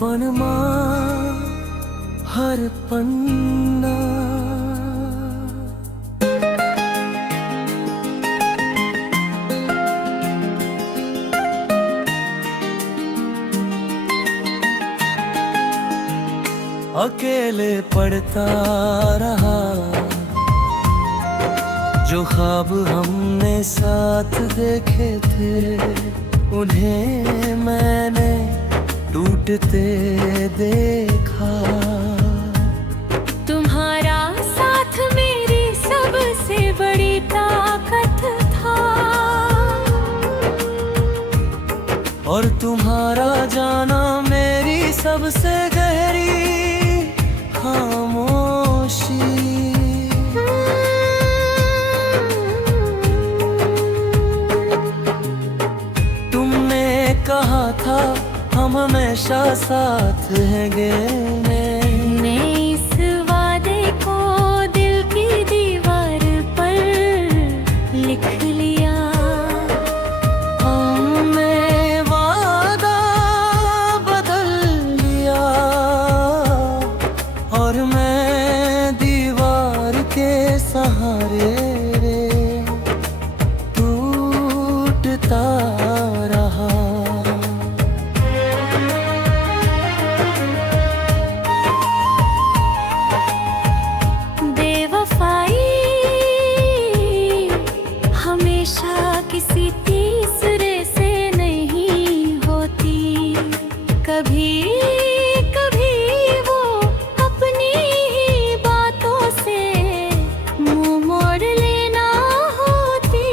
पनमा हर पन्ना। अकेले पढ़ता रहा जो ख्वाब हमने साथ देखे थे, उन्हें मैंने टूटते देखा। तुम्हारा साथ मेरी सबसे बड़ी ताकत था, और तुम्हारा जाना मेरी सबसे गहरी खामोशी। तुमने कहा था हम हमेशा साथ रहेंगे। मैंने इस वादे को दिल की दीवार पर लिख लिया। हमने वादा बदल लिया, और मैं दीवार के सहारे टूटता रहा। किसी तीसरे से नहीं होती, कभी कभी वो अपनी ही बातों से मुंह मोड़ लेना होती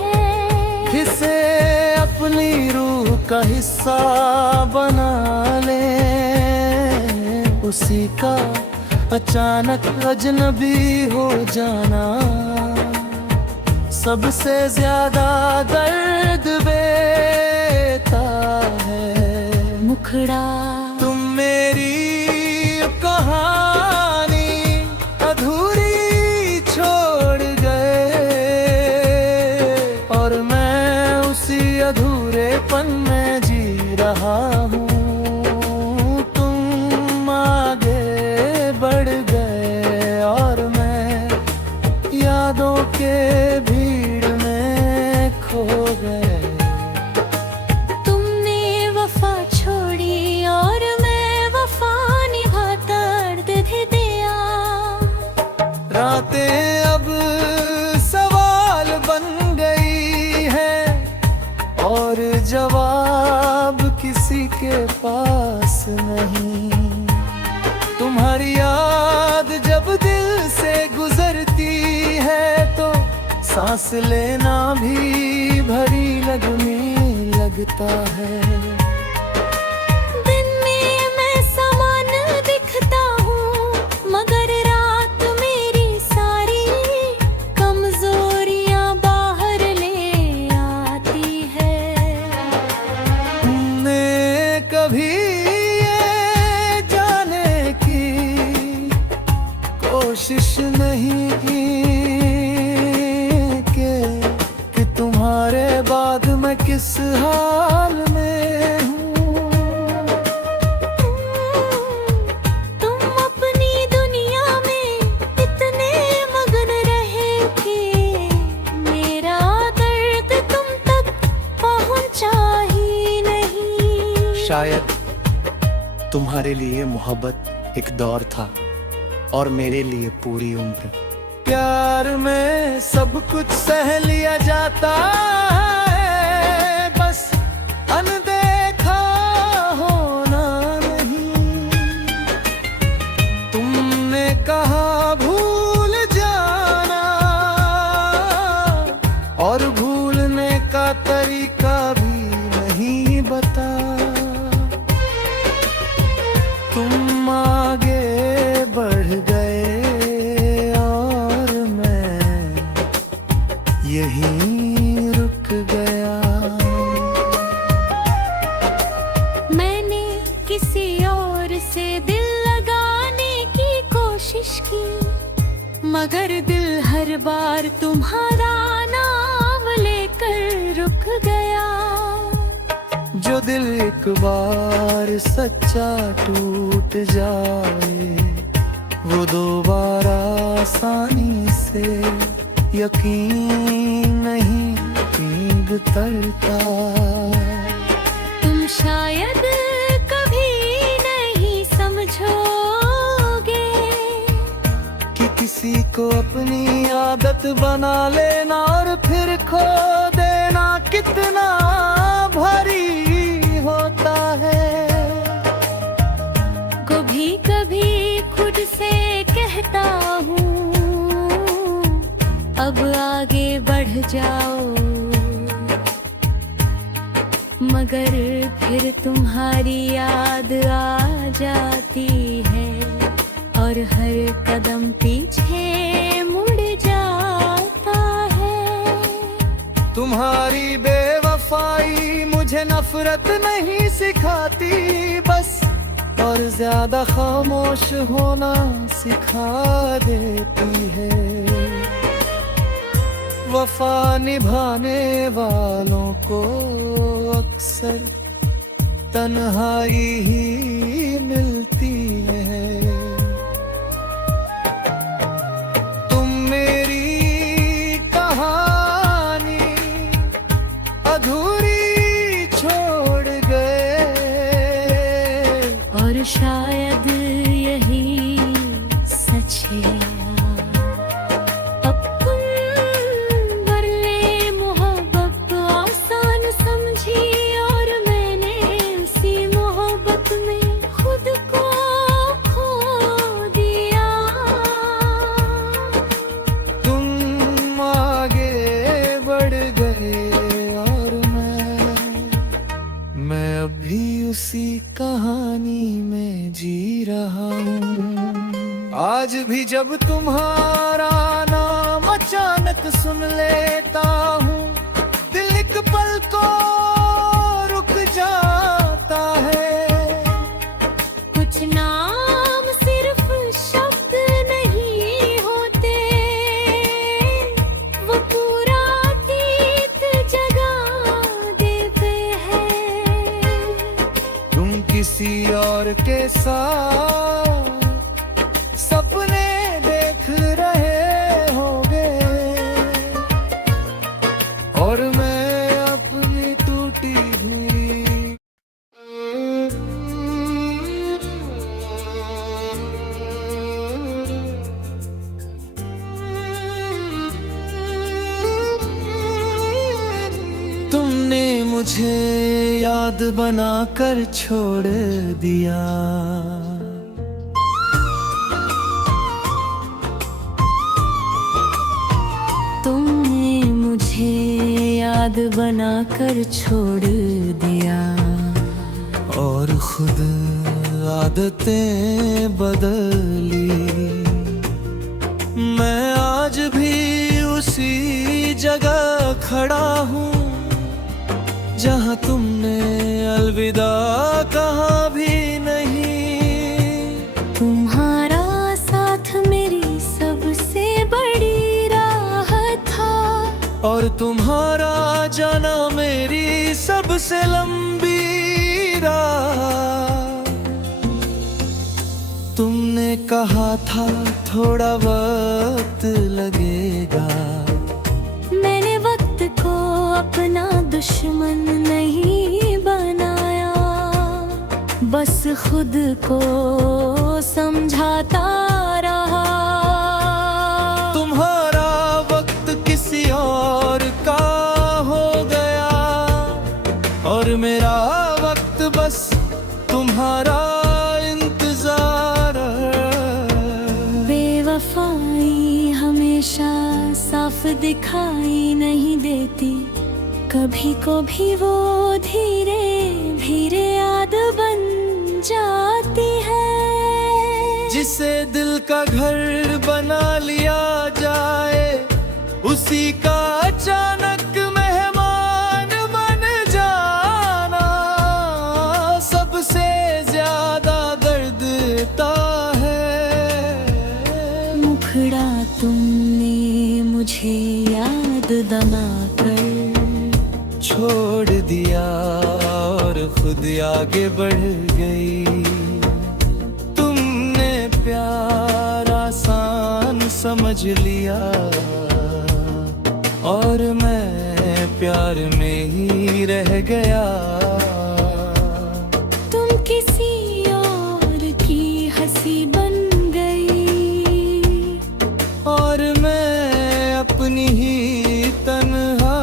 है। इसे अपनी रूह का हिस्सा बना ले, उसी का अचानक अजनबी हो जाना सबसे ज्यादा दर्द देता है। मुखड़ा तुम मेरी कहानी अधूरी छोड़ गए, और मैं उसी अधूरेपन में जी रहा हूँ। तुम आगे बढ़ गए और मैं यादों के भीड़ में खो गए। तुमने वफा छोड़ी और मैं वफा निभाता दर्द दिया। रातें अब सवाल बन गई है, और जवाब किसी के पास नहीं। तुम्हारी याद जब दिल से गुजरती है तो सांस लेना भी भरी लगने लगता है। दिन में मैं समान दिखता हूँ, मगर रात मेरी सारी कमजोरियाँ बाहर ले आती है। तुमने कभी ये जाने की कोशिश नहीं की कि तुम्हारे बाद मैं किस हाल में हूँ। तुम अपनी दुनिया में इतने मगन रहे कि मेरा दर्द तुम तक पहुँचा ही नहीं। शायद तुम्हारे लिए मोहब्बत एक दौर था और मेरे लिए पूरी उम्र। प्यार में सब कुछ सह लिया जाता है, बस अनदेखा होना नहीं। तुमने कहा भूल जाना, और भूलने का तरीका भी नहीं बता। तुम आगे बढ़ गए और मैं यहीं रुक गया। मैंने किसी और से दिल लगाने की कोशिश की, मगर दिल हर बार तुम्हारा नाम लेकर रुक गया। जो दिल एक बार सच्चा टूट जाए वो दोबारा आसानी से यकीन नहीं पींग तरता। तुम शायद कभी नहीं समझोगे कि किसी को अपनी आदत बना लेना और फिर खो देना कितना भारी होता है। कभी कभी खुद से कहता हूँ अब आगे बढ़ जाओ, मगर फिर तुम्हारी याद आ जाती है और हर कदम पीछे मुड़ जाता है। तुम्हारी बेवफाई मुझे नफरत नहीं सिखाती बस, और ज्यादा खामोश होना सिखा देती है। वफा निभाने वालों को अक्सर तन्हाई ही मिलती है। तुम मेरी कहानी अधूरी छोड़ गए और शायद यही सच है। उसी कहानी में जी रहा हूँ। आज भी जब तुम्हारा नाम अचानक सुन लेता हूँ दिल एक पल को रुक जाता है। कुछ नाम सिर्फ शब्द नहीं होते, वो पूरा अतीत जगा देते हैं। किसी और के साथ सपने देख रहे होगे और मैं अपनी टूटी हुई। तुमने मुझे याद बनाकर छोड़ दिया, तुमने मुझे याद बनाकर छोड़ दिया और खुद आदतें बदली। मैं आज भी उसी जगह खड़ा हूँ जहाँ तुमने अलविदा कहा भी नहीं। तुम्हारा साथ मेरी सबसे बड़ी राहत था और तुम्हारा जाना मेरी सबसे लंबी राह। तुमने कहा था थोड़ा वक्त लगेगा, मैंने वक्त को अपना दुश्मन नहीं बनाया, बस खुद को समझाता रहा। तुम्हारा वक्त किसी और का हो गया और मेरा वक्त बस तुम्हारा इंतजार। बेवफाई हमेशा साफ दिखाई नहीं देती, कभी कभी वो धीरे धीरे याद बन जाती है। जिसे दिल का घर बना लिया जाए उसी का अचानक मेहमान बन जाना सबसे ज्यादा दर्द देता है। मुखड़ा तुमने मुझे याद दमा कर छोड़ दिया और खुद आगे बढ़ गई। तुमने प्यार आसान समझ लिया और मैं प्यार में ही रह गया। तुम किसी और की हंसी बन गई और मैं अपनी ही तन्हाई।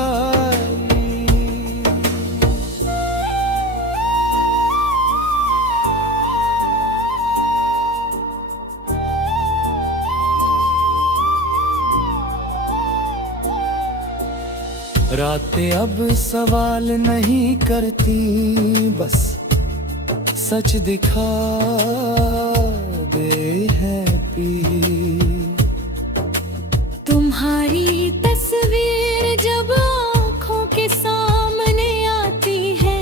रातें अब सवाल नहीं करती, बस सच दिखा दे है पी। तुम्हारी तस्वीर जब आँखों के सामने आती है,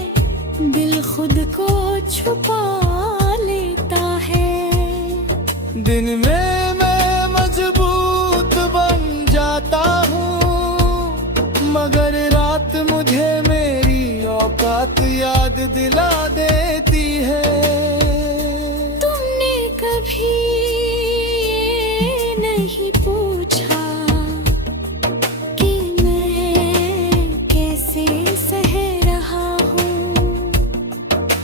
दिल खुद को छुपा लेता है। दिन में मैं मजबूत बन जाता हूँ, मगर रात मुझे मेरी औकात याद दिला देती है। तुमने कभी ये नहीं पूछा कि मैं कैसे सह रहा हूँ।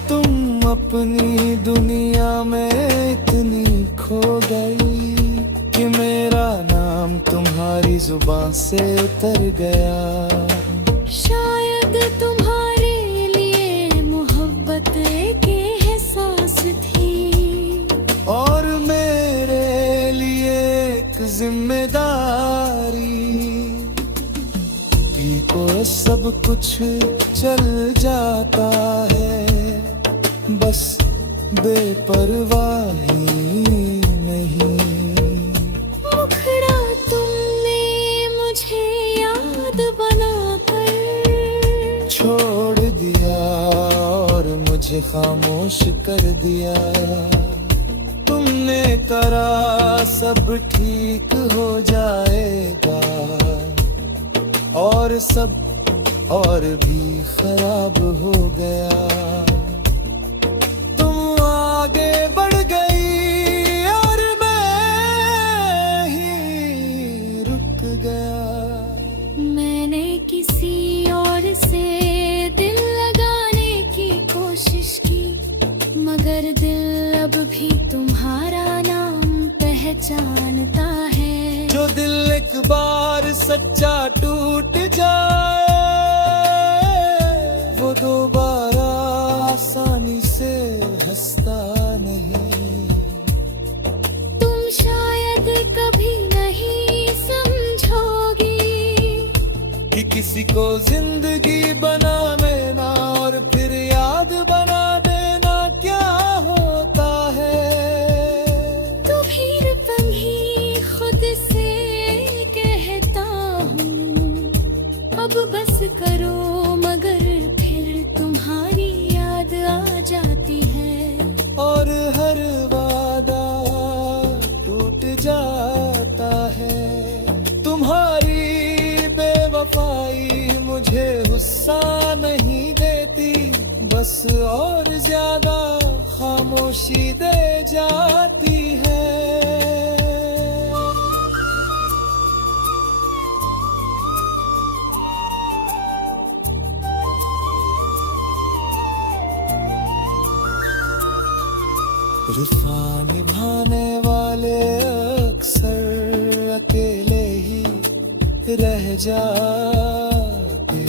तुम अपनी दुनिया में इतनी खो गई कि मेरा नाम तुम्हारी जुबान से उतर गया। शायद तुम्हारे लिए मोहब्बत एक एहसास थी और मेरे लिए एक जिम्मेदारी। भी को सब कुछ चल जाता है, बस बेपरवाही नहीं। मुखड़ा तुमने मुझे याद बनाकर छोड़ दिया और मुझे खामोश कर दिया। तुमने करा सब ठीक हो जाएगा और सब और भी खराब हो गया। तुम आगे बढ़ गई और मैं ही रुक गया। मैंने किसी और से दिल लगाने की कोशिश की, मगर दिल अब भी तुम्हारा नाम पहचानता है। जो दिल एक बार सच्चा टूट जाए, वो दोबारा आसानी से हंसता नहीं। तुम शायद कभी नहीं समझोगी कि किसी को जिंदगी बना लेना और फिर याद बना देना क्या होता है। तो फिर भी खुद से कहता हूँ अब बस करो, मगर फिर तुम्हारी याद आ जाती है और हर वादा टूट जाता है। तुम्हारी बेवफाई मुझे गुस्सा नहीं देती, बस और ज्यादा खामोशी दे जाती है। रुफा निभाने वाले अक्सर अकेले ही रह जाते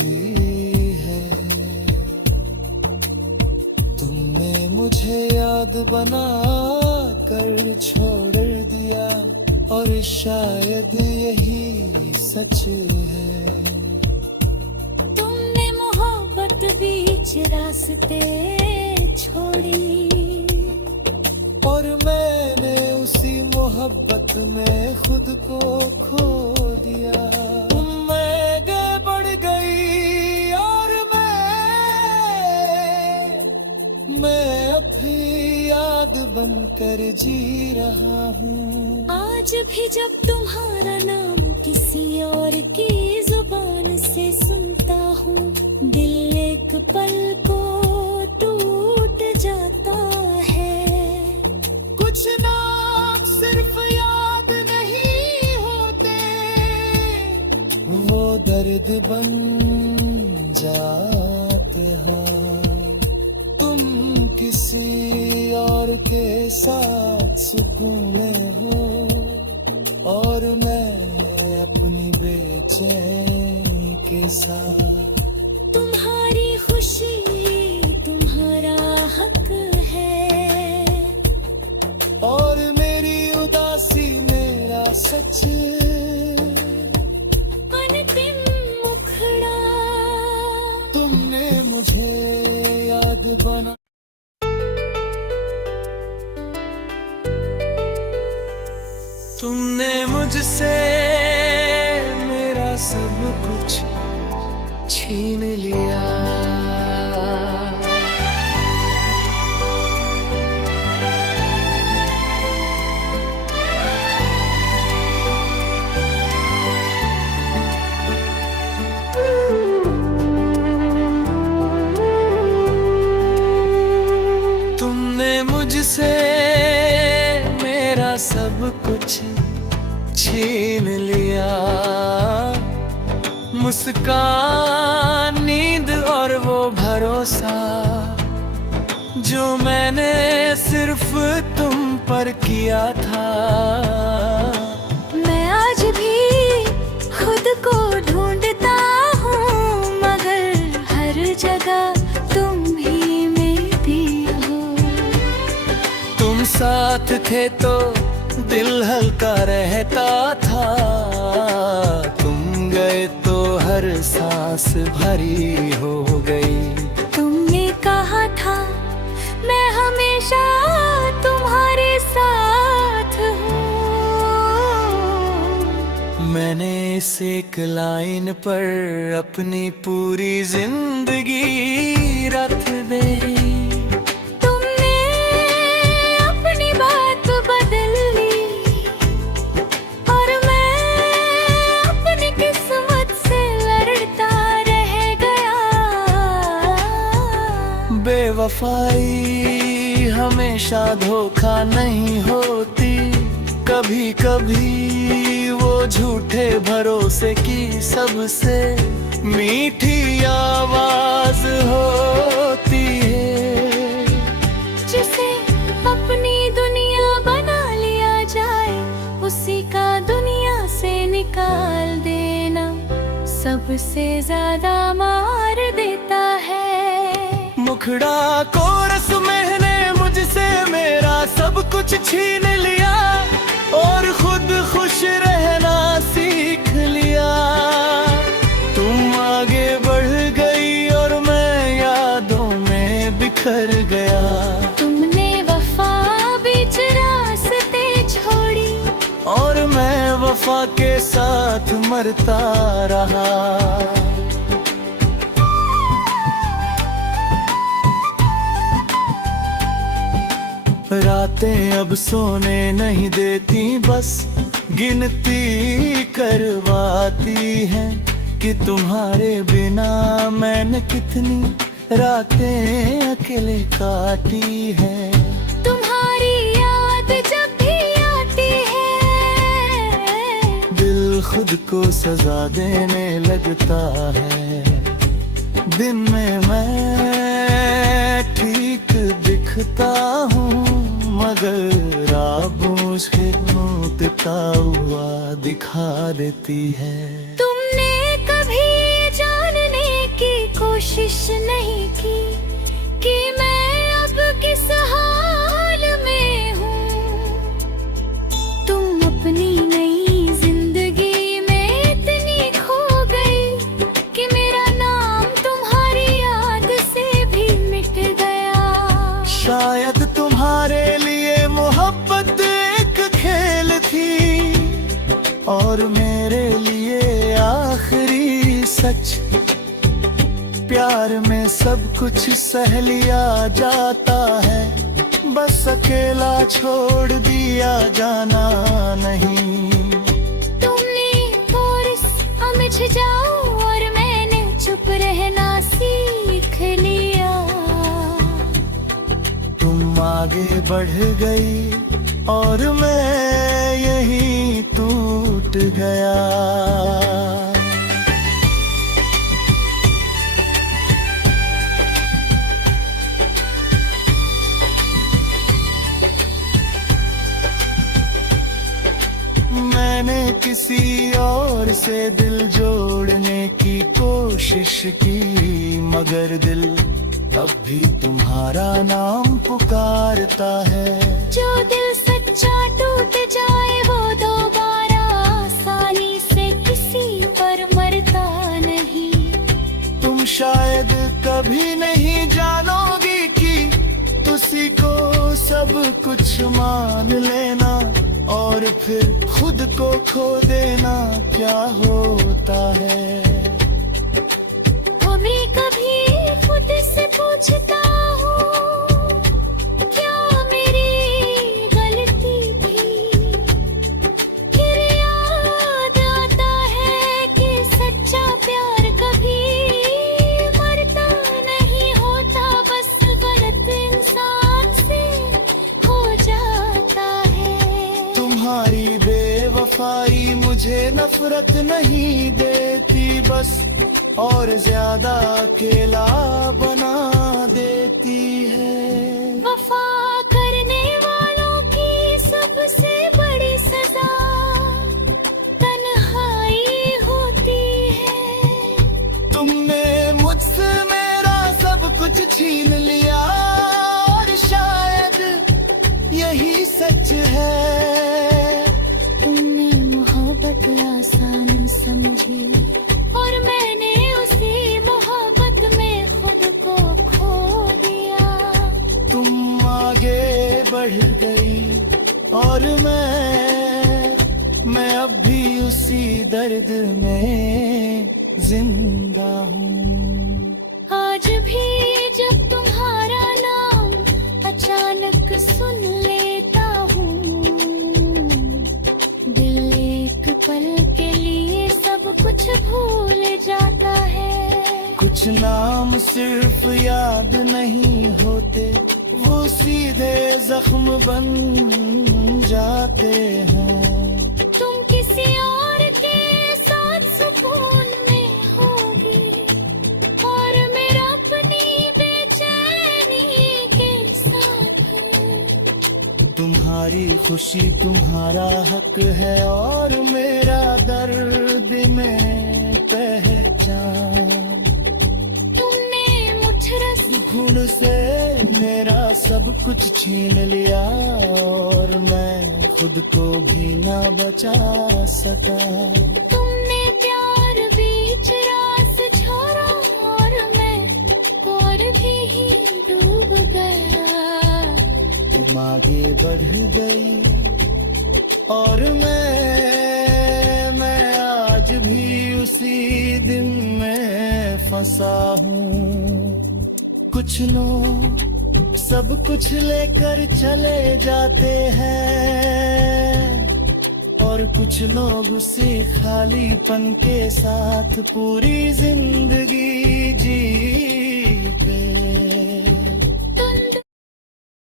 हैं। तुमने मुझे याद बना कर छोड़ दिया और शायद यही सच है। तुमने मोहब्बत बीच रास्ते छोड़ी और मैंने उसी मोहब्बत में खुद को खो दिया। मैं आगे बढ़ गई और मैं अपनी याद बनकर जी रहा हूँ। आज भी जब तुम्हारा नाम किसी और की जुबान से सुनता हूँ, दिल एक पल को और के साथ सुकून में हो और मैं अपनी बेचैनी के साथ। तुम्हारी खुशी तुम्हारा हक है और मेरी उदासी मेरा सच अंतिम मुखड़ा। तुमने मुझे याद बना। तुमने मुझसे मेरा सब कुछ छीन लिया। तुमने मुझसे मेरा सब कुछ छीन लिया। मुस्कान, नींद और वो भरोसा जो मैंने सिर्फ तुम पर किया था। मैं आज भी खुद को ढूंढता हूँ मगर हर जगह तुम भी मिलती हो। तुम साथ थे तो दिल हल्का रहता था। तुम गए तो हर सांस भरी हो गई। तुमने कहा था मैं हमेशा तुम्हारे साथ हूँ। मैंने इस एक लाइन पर अपनी पूरी जिंदगी रख दी। बेवफाई हमेशा धोखा नहीं होती। कभी कभी वो झूठे भरोसे की सबसे मीठी आवाज होती है। जिसे अपनी दुनिया बना लिया जाए उसी का दुनिया से निकाल देना सबसे ज्यादा मार देता है। मुखड़ा को रस मैंने मुझसे मेरा सब कुछ छीन लिया और खुद खुश रहना सीख लिया। तुम आगे बढ़ गई और मैं यादों में बिखर गया। तुमने वफा बीच रास्ते छोड़ी और मैं वफा के साथ मरता रहा। रातें अब सोने नहीं देती, बस गिनती करवाती हैं कि तुम्हारे बिना मैंने कितनी रातें अकेले काटी हैं। तुम्हारी याद जब भी आती है दिल खुद को सजा देने लगता है। दिन में मैं ठीक दिखता हूँ मगर आप मुझे रोता हुआ दिखा देती है। तुमने कभी जानने की कोशिश नहीं की कि मैं अब किस हाल में हूँ। तुम अपनी नई जिंदगी में इतनी खो गई कि मेरा नाम तुम्हारी याद से भी मिट गया। शायद तुम्हारे लिए मोहब्बत एक खेल थी और मेरे लिए आखिरी सच। प्यार में सब कुछ सह लिया जाता है, बस अकेला छोड़ दिया जाना नहीं। तुमने बोरिस समझ जाओ और मैंने चुप रहना सीख लिया। तुम आगे बढ़ गई और मैं यहीं टूट गया। किसी और से दिल जोड़ने की कोशिश की, मगर दिल अब भी तुम्हारा नाम पुकारता है। जो दिल सच्चा टूट जाए वो दोबारा आसानी से किसी पर मरता नहीं। तुम शायद कभी नहीं जानोगी कि तुसी को सब कुछ मान लेना और फिर खुद को खो देना क्या होता है। कभी कभी खुद से पूछता हूँ क्या मेरी गलती थी, फिर याद आता है कि सच्चा प्यार कभी मरता नहीं होता, बस गलत इंसान से हो जाता है। तुम्हारी बेवफाई मुझे नफरत नहीं देती, बस और ज्यादा अकेला बना देती है। वफा करने वालों की सबसे बड़ी सजा तन्हाई होती है। तुमने मुझसे मेरा सब कुछ छीन लिया और शायद यही सच है। तुमने मोहब्बत आसान समझी और मैंने उसी मोहब्बत में खुद को खो दिया। तुम आगे बढ़ गई और मैं अब भी उसी दर्द में जिंदा हूँ। आज भी जब तुम्हारा नाम अचानक सुन लेता हूँ, दिल एक पल के लिए सब कुछ भूल जाता है। कुछ नाम सिर्फ याद नहीं होते, वो सीधे जख्म बन जाते हैं। तुम किसी और के साथ सुकून में होगी और मेरा अपनी बेचैनी के साथ है। तुम्हारी खुशी तुम्हारा हक है और मेरा दर्द में पहचान। तुमने मुझरस खून से मेरा सब कुछ छीन लिया और मैं खुद को भी ना बचा सका। तुमने प्यार बीच रात छोड़ा और मैं और भी डूब गया। तुम आगे बढ़ गई और मैं आज भी उसी दिन में फंसा हूँ। कुछ लोग सब कुछ लेकर चले जाते हैं और कुछ लोग उसी खालीपन के साथ पूरी जिंदगी जीते